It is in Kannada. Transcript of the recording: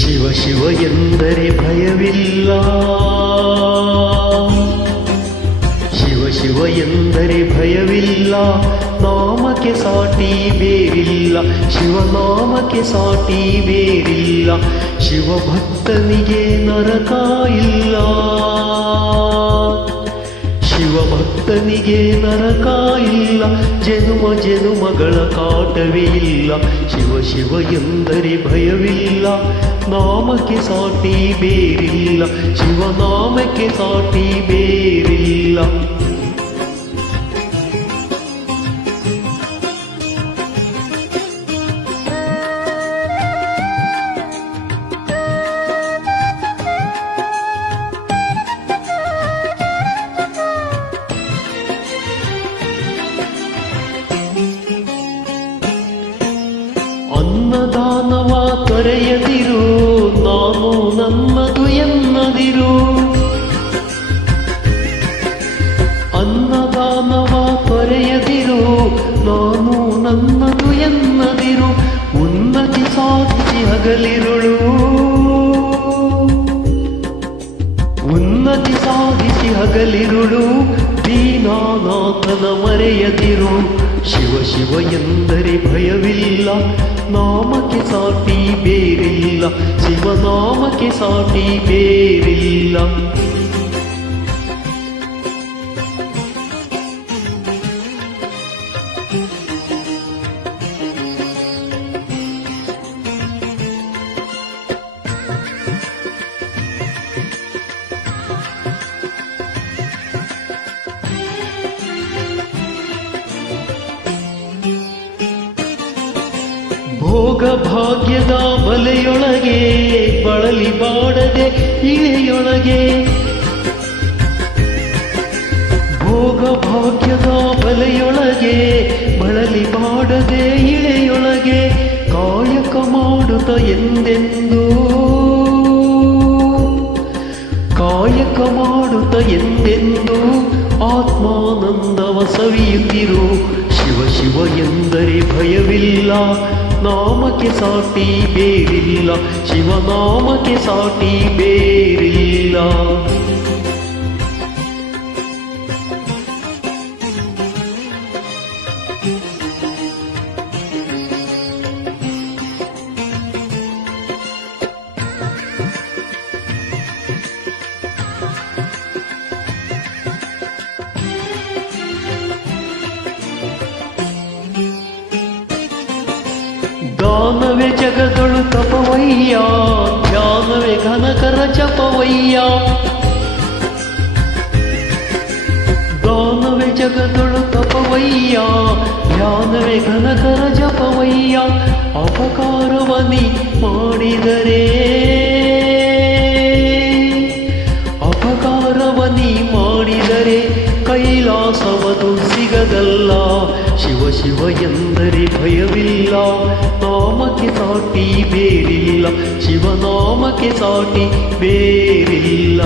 ಶಿವ ಶಿವ ಎಂದರೆ ಭಯವಿಲ್ಲ, ಶಿವ ಶಿವ ಎಂದರೆ ಭಯವಿಲ್ಲ, ನಾಮಕ್ಕೆ ಸಾಟಿ ಬೇರಿಲ್ಲ, ಶಿವನಾಮಕ್ಕೆ ಸಾಟಿ ಬೇರಿಲ್ಲ, ಶಿವಭಕ್ತನಿಗೆ ನರಕ ಇಲ್ಲ, ಶಿವಭಕ್ತನಿಗೆ ನರಕ ಇಲ್ಲ, ಜನುಮ ಜನುಮಗಳ ಕಾಟವೇ ಇಲ್ಲ. ಶಿವ ಶಿವ ಎಂದರೆ ಭಯವಿಲ್ಲ, ನಾಮಕ್ಕೆ ಸಾಟಿ ಬೇರಿಲ್ಲ, ಶಿವನಾಮಕ್ಕೆ ಸಾಟಿ ಬೇರಿಲ್ಲ. ಅನ್ನದಾನವ ತೊರೆಯದಿರು, ನಾನು ನನ್ನದು ಎನ್ನದಿರು, ಅನ್ನದಾನವ ತೊರೆಯದಿರು, ನಾನು ನನ್ನದು ಎನ್ನದಿರು, ಉನ್ನತಿ ಸಾಧಿಸಿ ಹಗಲಿರುಳು, ಉನ್ನತಿ ಸಾಧಿಸಿ ಹಗಲಿರುಳು, ದೀನಾನಾಥನ ಮರೆಯದಿರು. ಶಿವ ಶಿವ ಎಂದರೆ ಭಯವಿಲ್ಲ, ನಾಮಕ್ಕೆ ಸಾಟಿ ಬೇರಿಲ್ಲ, ಶಿವನಾಮಕ್ಕೆ ಸಾಟಿ ಬೇರಿಲ್ಲ. ಭೋಗ ಭಾಗ್ಯದ ಬಲೆಯೊಳಗೆ ಬಳಲಿ ಬಾಡದೆ ಇಳೆಯೊಳಗೆ, ಭೋಗ ಭಾಗ್ಯದ ಬಲೆಯೊಳಗೆ ಬಳಲಿ ಬಾಡದೆ ಇಳೆಯೊಳಗೆ, ಕಾಯಕ ಮಾಡುತ್ತ ಎಂದೆಂದು, ಕಾಯಕ ಮಾಡುತ್ತ ಎಂದೆಂದು, ಆತ್ಮಾನಂದವ ಸವಿಯುತ್ತಿರು. ಶಿವ ಶಿವ ಎಂದರೆ ಭಯವಿಲ್ಲ, ನಾಮಕ್ಕೆ ಸಾಟಿ ಬೇರಿಲ್ಲ, ಶಿವನಾಮಕ್ಕೆ ಸಾಟಿ ಬೇರಿಲ್ಲ. ದಾನವೇ ಜಗದೊಳು ತಪವಯ್ಯ, ಧ್ಯಾನವೇ ಘನಕರ ಜಪವಯ್ಯ, ದಾನವೇ ಜಗದೊಳು ತಪವಯ್ಯ, ಧ್ಯಾನವೇ ಘನಕರ ಜಪವಯ್ಯ, ಅಪಕಾರವನಿ ಮಾಡಿದರೆ, ಅಪಕಾರವನಿ ಮಾಡಿದರೆ ಕೈಲಾಸವದು ಸಿಗದಲ್ಲ. ಶಿವ ಶಿವ ಎಂದರೆ ಭಯವಿಲ್ಲ, ನಾಮಕ್ಕೆ ಸಾಟಿ ಬೇರಿಲ್ಲ, ಶಿವನಾಮಕ್ಕೆ ಸಾಟಿ ಬೇರಿಲ್ಲ.